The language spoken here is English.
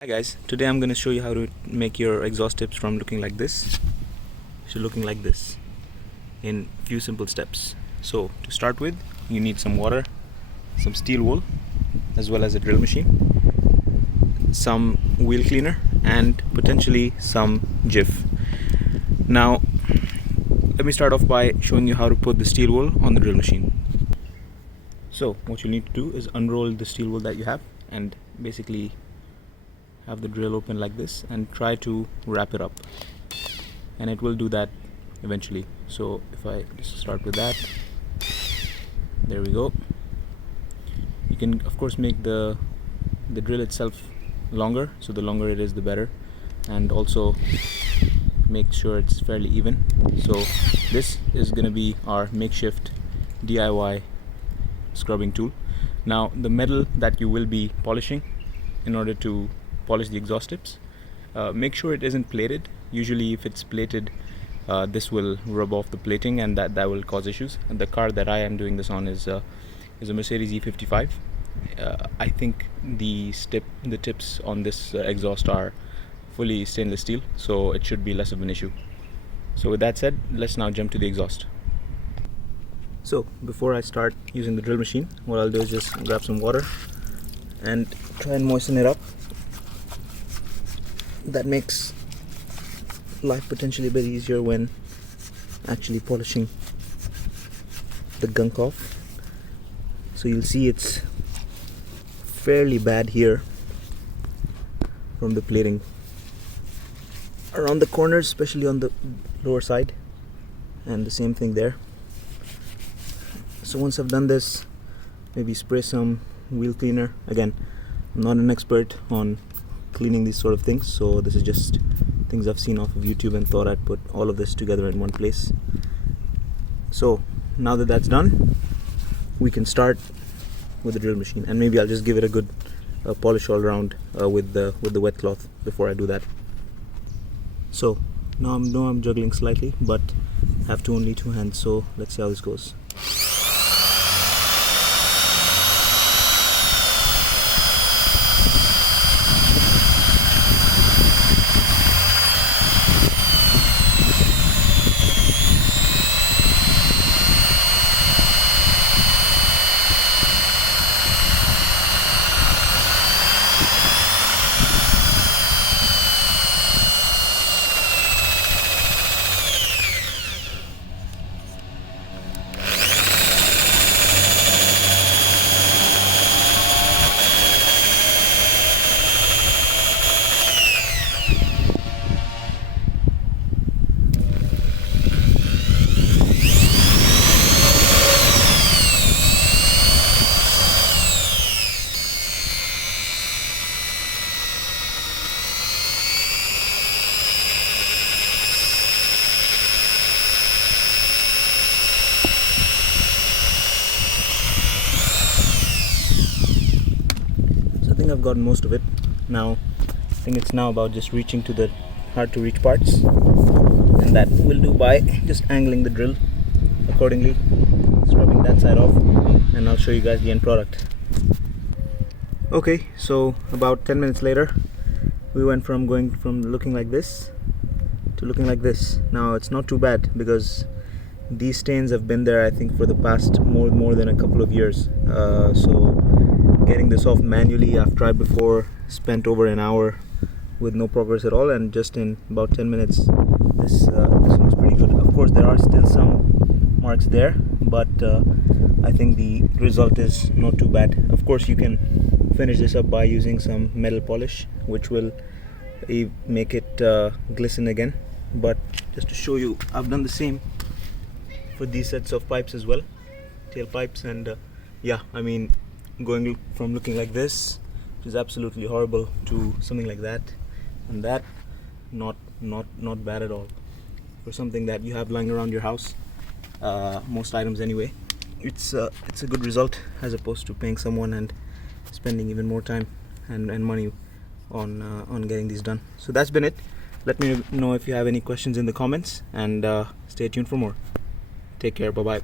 Hi guys, today I'm going to show you how to make your exhaust tips from looking like this to looking like this in few simple steps. So to start with, you need some water, some steel wool, as well as a drill machine, some wheel cleaner, and potentially some jiff. Now let me start off by showing you how to put the steel wool on the drill machine. So what you need to do is unroll the steel wool that you have and basically have the drill open like this and try to wrap it up, and it will do that eventually. So if I just start with that, there we go. You can of course make the drill itself longer, so the longer it is the better, and also make sure it's fairly even. So this is going to be our makeshift DIY scrubbing tool. Now the metal that you will be polishing in order to polish the exhaust tips, make sure it isn't plated. Usually if it's plated, this will rub off the plating, and that will cause issues. And the car that I am doing this on is a Mercedes E55. I think the tips on this exhaust are fully stainless steel, so it should be less of an issue. So with that said, let's now jump to the exhaust. So before I start using the drill machine, what I'll do is just grab some water and try and moisten it up. That makes life potentially a bit easier when actually polishing the gunk off. So you'll see it's fairly bad here from the plating around the corners, especially on the lower side, and the same thing there. So once I've done this, maybe spray some wheel cleaner. Again, I'm not an expert on cleaning these sort of things, so this is just things I've seen off of YouTube and thought I'd put all of this together in one place. So now that that's done, we can start with the drill machine, and maybe I'll just give it a good polish all around with the wet cloth before I do that. So now I'm juggling slightly, but I have only two hands, so let's see how this goes. I've gotten most of it. Now I think it's now about just reaching to the hard to reach parts, and that will do by just angling the drill accordingly, scrubbing that side off, and I'll show you guys the end product. Okay, so about 10 minutes later, we went from looking like this to looking like this. Now it's not too bad because these stains have been there, I think, for the past more than a couple of years. So getting this off manually, I've tried before, spent over an hour with no progress at all, and just in about 10 minutes this looks pretty good. Of course there are still some marks there, but I think the result is not too bad. Of course you can finish this up by using some metal polish, which will make it glisten again, but just to show you, I've done the same for these sets of pipes as well, tail pipes, and yeah, I mean, going from looking like this, which is absolutely horrible, to something like that, and that not bad at all for something that you have lying around your house, most items anyway. It's a good result, as opposed to paying someone and spending even more time and money on getting these done. So that's been it. Let me know if you have any questions in the comments, and stay tuned for more. Take care. Bye bye.